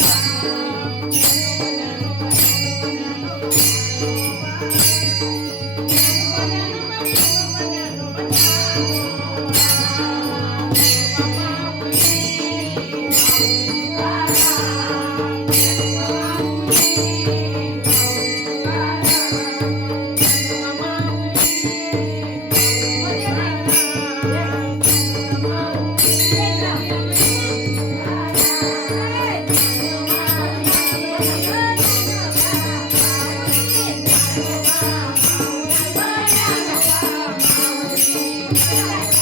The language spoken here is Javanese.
Thank you.